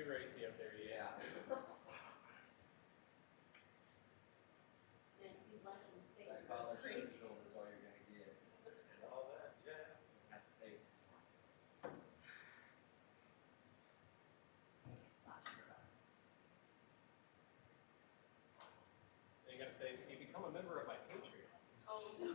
too racy up there yet. Nancy's lights on the stage. That That's college crazy. social is all you're gonna get. And all that, yeah. They, Sasha does. And you gotta say, if you become a member of my Patreon. Oh, no.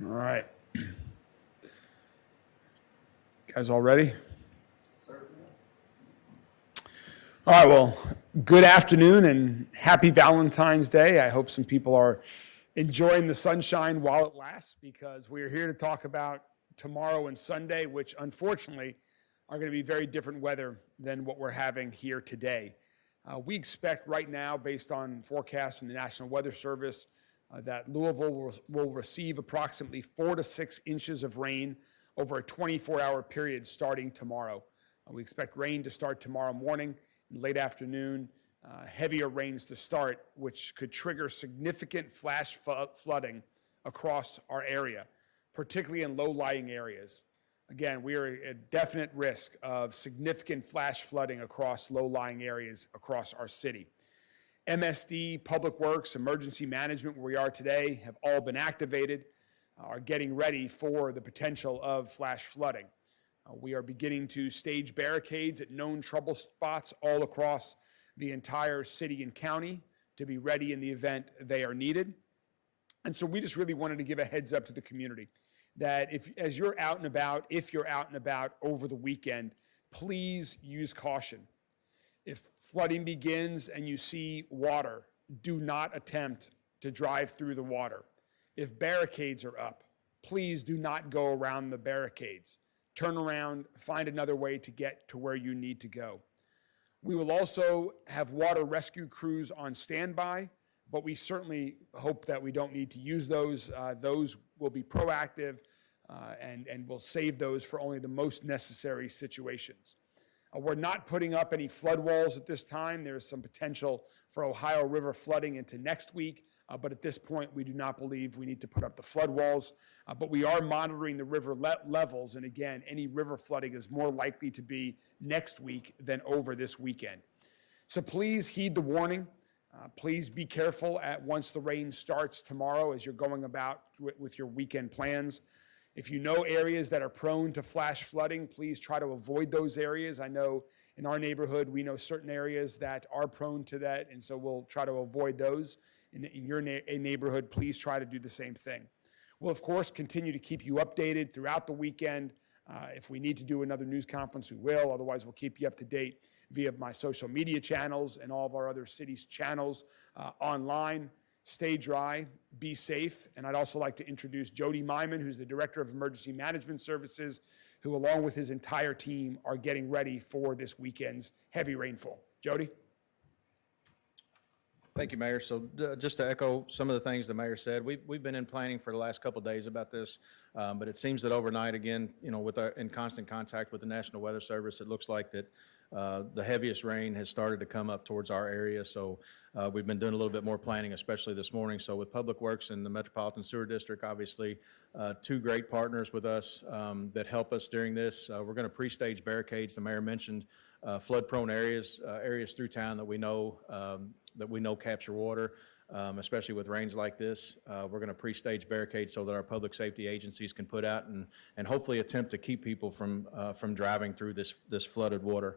All right. Guys all ready? All right, well, good afternoon and happy Valentine's Day. I hope some people are enjoying the sunshine while it lasts, because we are here to talk about tomorrow and Sunday, which unfortunately are going to be very different weather than what we're having here today. We expect right now, based on forecasts from the National Weather Service, that Louisville will receive approximately 4 to 6 inches of rain over a 24-hour period starting tomorrow. We expect rain to start tomorrow morning, late afternoon, heavier rains to start, which could trigger significant flash flooding across our area, particularly in low-lying areas. Again, we are at definite risk of significant flash flooding across low-lying areas across our city. MSD, Public Works, Emergency Management, where we are today, have all been activated, are getting ready for the potential of flash flooding. We are beginning to stage barricades at known trouble spots all across the entire city and county to be ready in the event they are needed. And so we just really wanted to give a heads up to the community that if you're out and about over the weekend, please use caution. If flooding begins and you see water, do not attempt to drive through the water. If barricades are up, please do not go around the barricades. Turn around, find another way to get to where you need to go. We will also have water rescue crews on standby, but we certainly hope that we don't need to use those. Those will be proactive and we'll save those for only the most necessary situations. We're not putting up any flood walls at this time. There's some potential for Ohio River flooding into next week, but at this point, we do not believe we need to put up the flood walls. But we are monitoring the river levels, and again, any river flooding is more likely to be next week than over this weekend. So please heed the warning. Please be careful once the rain starts tomorrow as you're going about with your weekend plans. If you know areas that are prone to flash flooding, please try to avoid those areas. I know in our neighborhood, we know certain areas that are prone to that, and so we'll try to avoid those. In your neighborhood, please try to do the same thing. We'll, of course, continue to keep you updated throughout the weekend. If we need to do another news conference, we will. Otherwise, we'll keep you up to date via my social media channels and all of our other cities' channels online. Stay dry, be safe. And I'd also like to introduce Jody Myman, who's the Director of Emergency Management Services, who, along with his entire team, are getting ready for this weekend's heavy rainfall. Jody? Thank you, Mayor. So just to echo some of the things the Mayor said, we've been in planning for the last couple of days about this, but it seems that overnight, again, in constant contact with the National Weather Service, it looks like that the heaviest rain has started to come up towards our area. So we've been doing a little bit more planning, especially this morning. So with Public Works and the Metropolitan Sewer District, obviously, two great partners with us that help us during this. We're going to pre-stage barricades. The Mayor mentioned flood-prone areas through town that we know capture water, especially with rains like this. We're going to pre-stage barricades so that our public safety agencies can put out and hopefully attempt to keep people from driving through this flooded water.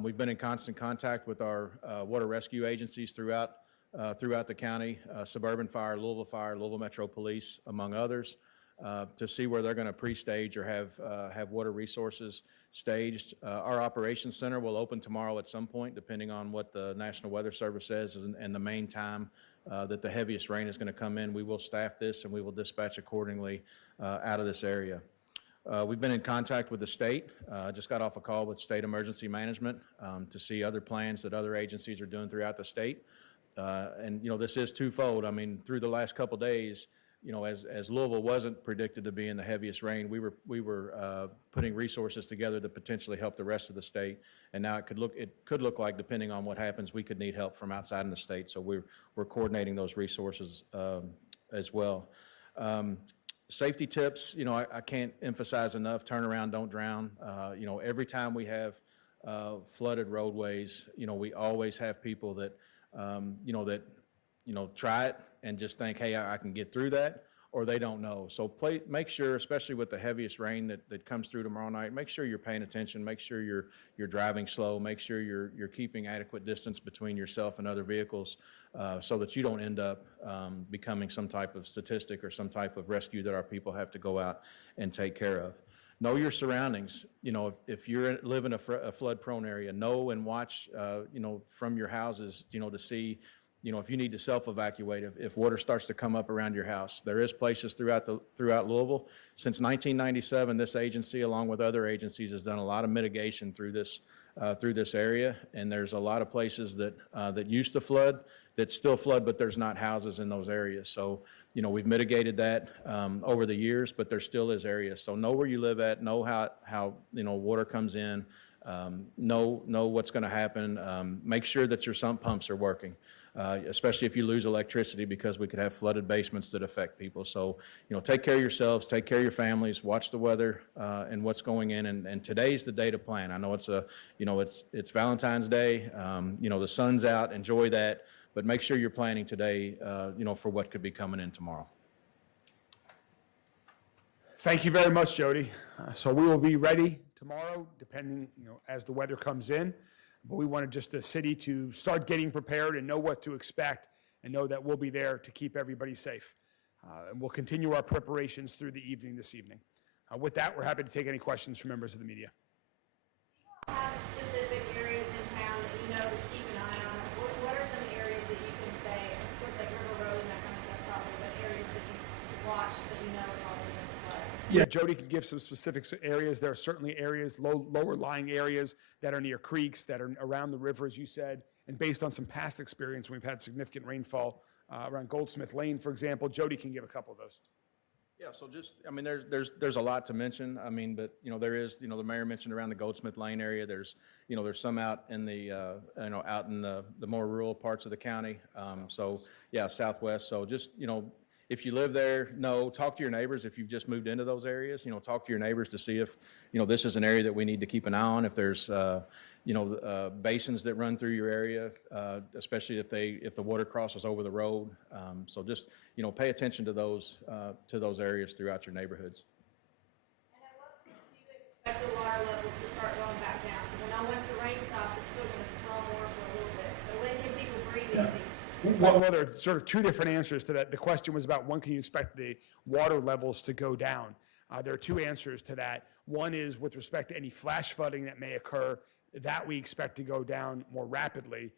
We've been in constant contact with our water rescue agencies throughout the county, Suburban Fire, Louisville Metro Police, among others, to see where they're going to pre-stage or have water resources staged. Our operations center will open tomorrow at some point, depending on what the National Weather Service says and the main time that the heaviest rain is going to come in. We will staff this and we will dispatch accordingly out of this area. We've been in contact with the state. Just got off a call with State Emergency Management to see other plans that other agencies are doing throughout the state. And this is twofold. I mean, through the last couple days, as Louisville wasn't predicted to be in the heaviest rain, we were putting resources together to potentially help the rest of the state. And now it could look like, depending on what happens, we could need help from outside in the state. So we're coordinating those resources as well. Safety tips, I can't emphasize enough. Turn around, don't drown. Every time we have flooded roadways, we always have people that try it and just think, hey, I can get through that. or they don't know. So make sure, especially with the heaviest rain that comes through tomorrow night, make sure you're paying attention, make sure you're driving slow, make sure you're keeping adequate distance between yourself and other vehicles so that you don't end up becoming some type of statistic or some type of rescue that our people have to go out and take care of. Know your surroundings. You know, if you're live in a flood-prone area, know and watch, you know, from your houses, you know, to see, you know, if you need to self-evacuate, if water starts to come up around your house. There is places throughout Louisville. Since 1997, this agency, along with other agencies, has done a lot of mitigation through this area. And there's a lot of places that used to flood that still flood, but there's not houses in those areas. So, you know, we've mitigated that over the years, but there still is areas. So know where you live at, know how you know, water comes in, know what's going to happen. Make sure that your sump pumps are working. Especially if you lose electricity, because we could have flooded basements that affect people. So, you know, take care of yourselves, take care of your families, watch the weather and what's going in. And today's the day to plan. I know it's Valentine's Day. You know, the sun's out, enjoy that, but make sure you're planning today, you know, for what could be coming in tomorrow. Thank you very much, Jody. So we will be ready tomorrow, depending, you know, as the weather comes in. But we wanted just the city to start getting prepared and know what to expect and know that we'll be there to keep everybody safe. And we'll continue our preparations through the evening this evening. With that, we're happy to take any questions from members of the media. Do you all have specific areas in town that you know to keep an eye on? What are some areas that you can say, of course, like River Road and that kind of stuff probably, but areas that you watch that you know are probably going to flood? Yeah, Jody can give some specific areas. There are certainly areas, lower lying areas that are near creeks, that are around the river, as you said. And based on some past experience, we've had significant rainfall around Goldsmith Lane, for example. Jody can give a couple of those. Yeah, so just, I mean, there's a lot to mention. I mean, but, you know, there is, you know, the mayor mentioned around the Goldsmith Lane area. There's, you know, there's some out in the, you know, out in the more rural parts of the county. So, yeah, southwest. So just, you know, if you live there, talk to your neighbors. If you've just moved into those areas, you know, talk to your neighbors to see if, you know, this is an area that we need to keep an eye on. If there's, you know, basins that run through your area, especially if the water crosses over the road. So just, you know, pay attention to those areas throughout your neighborhoods. And at what point do you expect the water levels to start going back down? Because I know once the rain stops, it's still going to swell more for a little bit. So when can people breathe easy? Well, there are sort of two different answers to that. The question was about when can you expect the water levels to go down? There are two answers to that. One is with respect to any flash flooding that may occur, that we expect to go down more rapidly.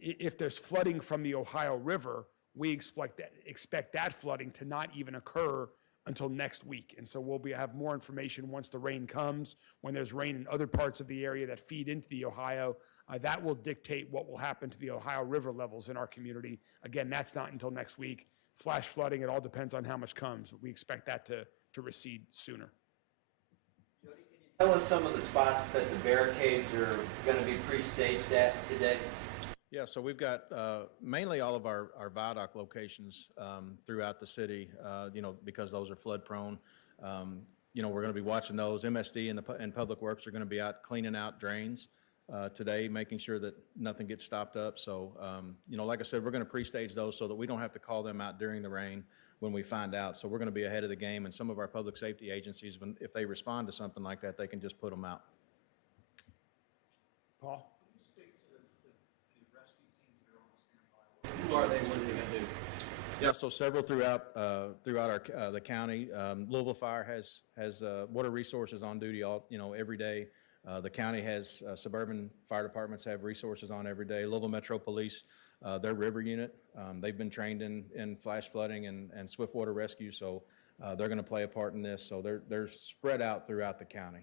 If there's flooding from the Ohio River, we expect that flooding to not even occur until next week. And so we'll have more information once the rain comes. When there's rain in other parts of the area that feed into the Ohio, that will dictate what will happen to the Ohio River levels in our community. Again, that's not until next week. Flash flooding, it all depends on how much comes. We expect that to recede sooner. Jody, can you tell us some of the spots that the barricades are going to be pre-staged at today? Yeah, so we've got mainly all of our viaduct locations throughout the city, you know, because those are flood prone. You know, we're going to be watching those. MSD and Public Works are going to be out cleaning out drains today, making sure that nothing gets stopped up. So, you know, like I said, we're going to pre-stage those so that we don't have to call them out during the rain when we find out. So we're going to be ahead of the game, and some of our public safety agencies, if they respond to something like that, they can just put them out. Paul? Who are they? What are they going to do? Yeah, so several throughout the county. Louisville Fire has water resources on duty every day. The county has suburban fire departments have resources on every day. Louisville Metro Police, their river unit, they've been trained in flash flooding and swift water rescue, so they're going to play a part in this. So they're spread out throughout the county.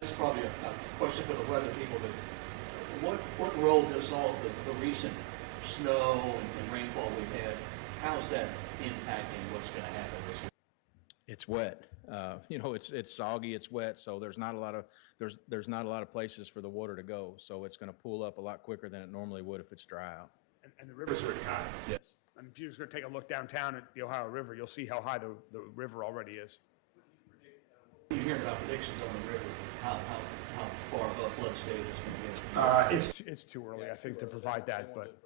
This is probably a question for the weather people, but what role does all the recent snow and rainfall we've had, how is that impacting what's going to happen this week? It's wet. You know, it's soggy, it's wet, so there's not a lot of places for the water to go. So it's going to pool up a lot quicker than it normally would if it's dry out. And the river's already high. Yes. And if you're just going to take a look downtown at the Ohio River, you'll see how high the river already is. You're hearing about predictions on the river, how far above flood stage it's going to get. It's too early, I think, to provide that, but.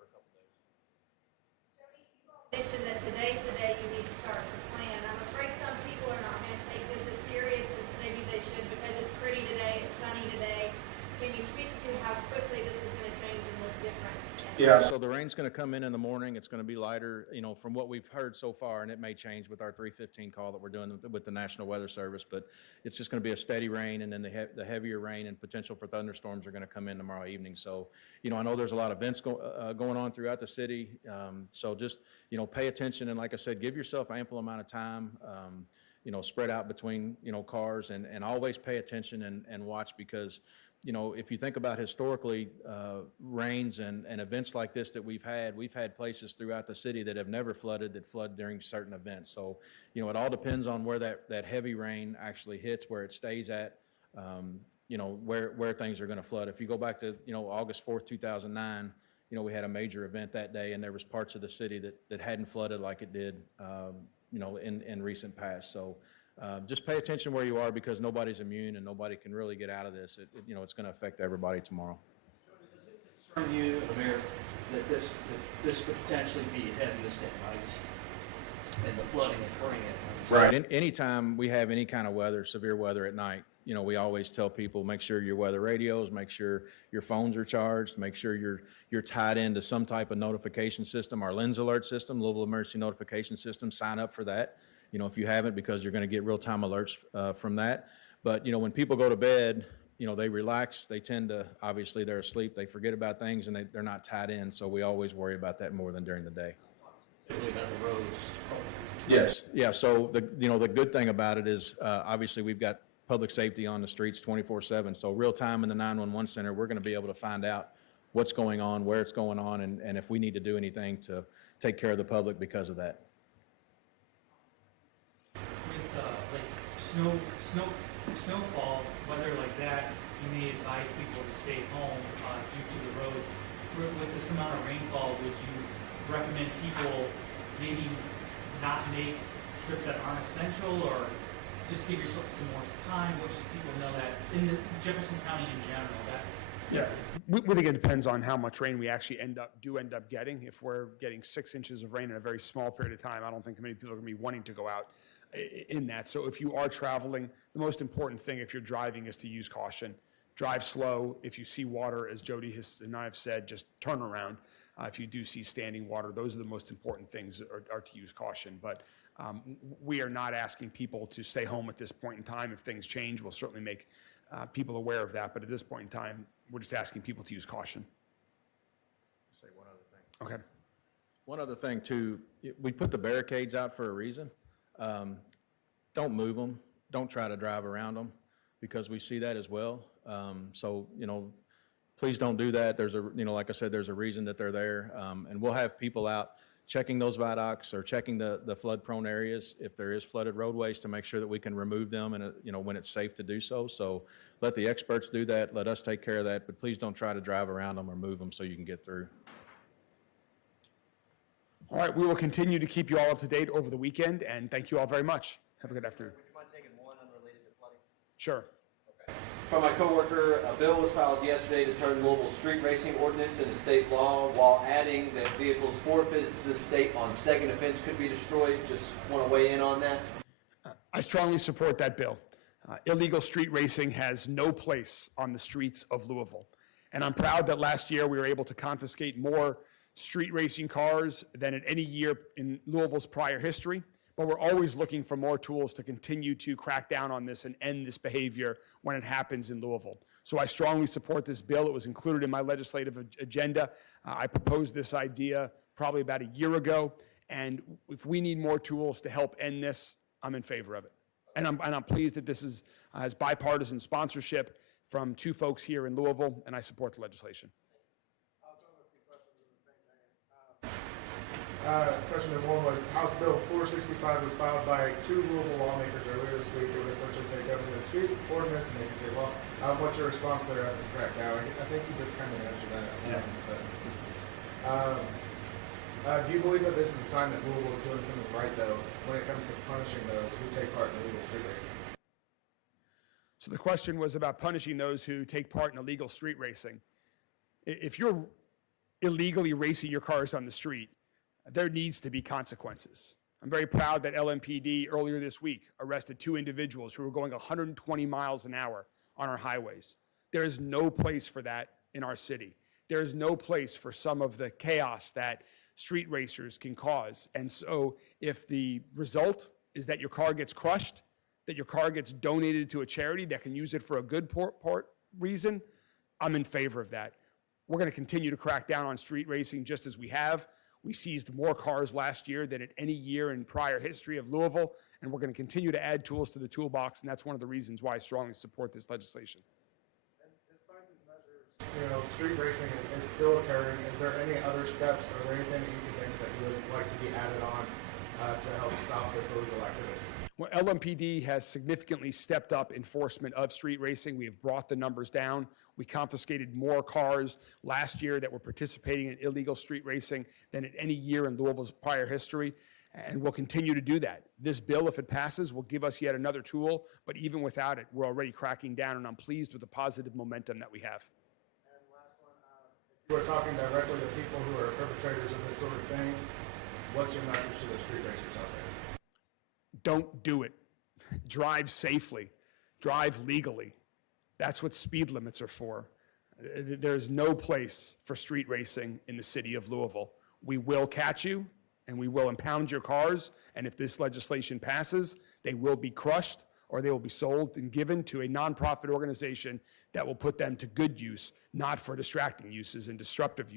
Jody, you all Mentioned that today's the day you need to start to plan. I'm afraid some people are not going to take this as serious as maybe they should because it's pretty today, it's sunny today. Can you speak to how quickly this is going to change and look different? Yeah, so the rain's going to come in the morning. It's going to be lighter, from what we've heard so far, and it may change with our 3:15 call that we're doing with the National Weather Service, but it's just going to be a steady rain, and then the heavier rain and potential for thunderstorms are going to come in tomorrow evening. So, I know there's a lot of events going on throughout the city, so just, pay attention, and like I said, give yourself ample amount of time, spread out between, cars, and always pay attention and watch because if you think about historically rains and events like this that we've had places throughout the city that have never flooded that flood during certain events. So, it all depends on where that heavy rain actually hits, where it stays at, where things are going to flood. If you go back to, August 4th, 2009, we had a major event that day and there was parts of the city that hadn't flooded like it did, in recent past. So, just pay attention where you are because nobody's immune and nobody can really get out of this. It's going to affect everybody tomorrow. Does it concern you, the mayor, that this could potentially be heaviest at night and the flooding occurring at night? Right. Anytime we have any kind of weather, severe weather at night, we always tell people, make sure your weather radios, make sure your phones are charged, make sure you're tied into some type of notification system. Our Lens Alert system, Louisville Emergency Notification System, sign up for that. If you haven't, because you're going to get real-time alerts from that. But, when people go to bed, they relax. They tend to, obviously, they're asleep. They forget about things, and they're not tied in. So we always worry about that more than during the day. Specifically about the roads. Yes. Yeah. So the good thing about it is, obviously, we've got public safety on the streets 24/7. So real time in the 911 center, we're going to be able to find out what's going on, where it's going on, and if we need to do anything to take care of the public because of that. With snowfall, weather like that, you may advise people to stay home due to the roads. With this amount of rainfall, would you recommend people maybe not make trips that aren't essential, or just give yourself some more time? What should people know that in the Jefferson County in general? Yeah, we think it depends on how much rain we actually end up getting. If we're getting 6 inches of rain in a very small period of time, I don't think many people are going to be wanting to go out in that. So if you are traveling, the most important thing if you're driving is to use caution. Drive slow. If you see water, as Jody and I have said, just turn around. If you do see standing water, those are the most important things are to use caution. But we are not asking people to stay home at this point in time. If things change, we'll certainly make people aware of that. But at this point in time, we're just asking people to use caution. I'll say one other thing. Okay. One other thing too, we put the barricades out for a reason. Don't move them. Don't try to drive around them because we see that as well. So, please don't do that. There's like I said, there's a reason that they're there. And we'll have people out checking those viaducts or checking the flood prone areas if there is flooded roadways to make sure that we can remove them and, when it's safe to do so. So let the experts do that. Let us take care of that, but please don't try to drive around them or move them so you can get through. All right, we will continue to keep you all up to date over the weekend, and thank you all very much. Have a good afternoon. Would you mind taking one unrelated to flooding? Sure. From my coworker, a bill was filed yesterday to turn Louisville street racing ordinance into state law while adding that vehicles forfeited to the state on second offense could be destroyed. Just want to weigh in on that? I strongly support that bill. Illegal street racing has no place on the streets of Louisville. And I'm proud that last year we were able to confiscate more street racing cars than at any year in Louisville's prior history. But we're always looking for more tools to continue to crack down on this and end this behavior when it happens in Louisville. So I strongly support this bill. It was included in my legislative agenda. I proposed this idea probably about a year ago. And if we need more tools to help end this, I'm in favor of it. And I'm pleased that this has bipartisan sponsorship from two folks here in Louisville, and I support the legislation. Question number one was House Bill 465 was filed by two Louisville lawmakers earlier this week. It would essentially take over the street ordinance and make it say, well, what's your response there after the crackdown? I think you just kind of answered that. Yeah. Do you believe that this is a sign that Louisville is doing something right, though, when it comes to punishing those who take part in illegal street racing? So the question was about punishing those who take part in illegal street racing. If you're illegally racing your cars on the street, there needs to be consequences. I'm very proud that LMPD earlier this week arrested 2 individuals who were going 120 miles an hour on our highways. There is no place for that in our city. There is no place for some of the chaos that street racers can cause. And so if the result is that your car gets crushed, that your car gets donated to a charity that can use it for a good reason, I'm in favor of that. We're going to continue to crack down on street racing just as we have. We seized more cars last year than at any year in prior history of Louisville, and we're going to continue to add tools to the toolbox, and that's one of the reasons why I strongly support this legislation. And despite these measures, street racing is still occurring. Is there any other steps or anything that you can think that you would like to be added on to help stop this illegal activity? Well, LMPD has significantly stepped up enforcement of street racing. We have brought the numbers down. We confiscated more cars last year that were participating in illegal street racing than at any year in Louisville's prior history, and we'll continue to do that. This bill, if it passes, will give us yet another tool, but even without it, we're already cracking down, and I'm pleased with the positive momentum that we have. And last one, if you were talking directly to people who are perpetrators of this sort of thing, what's your message to the street racers out there? Don't do it. Drive safely. Drive legally. That's what speed limits are for. There's no place for street racing in the city of Louisville. We will catch you, and we will impound your cars, and if this legislation passes, they will be crushed, or they will be sold and given to a nonprofit organization that will put them to good use, not for distracting uses and disruptive uses.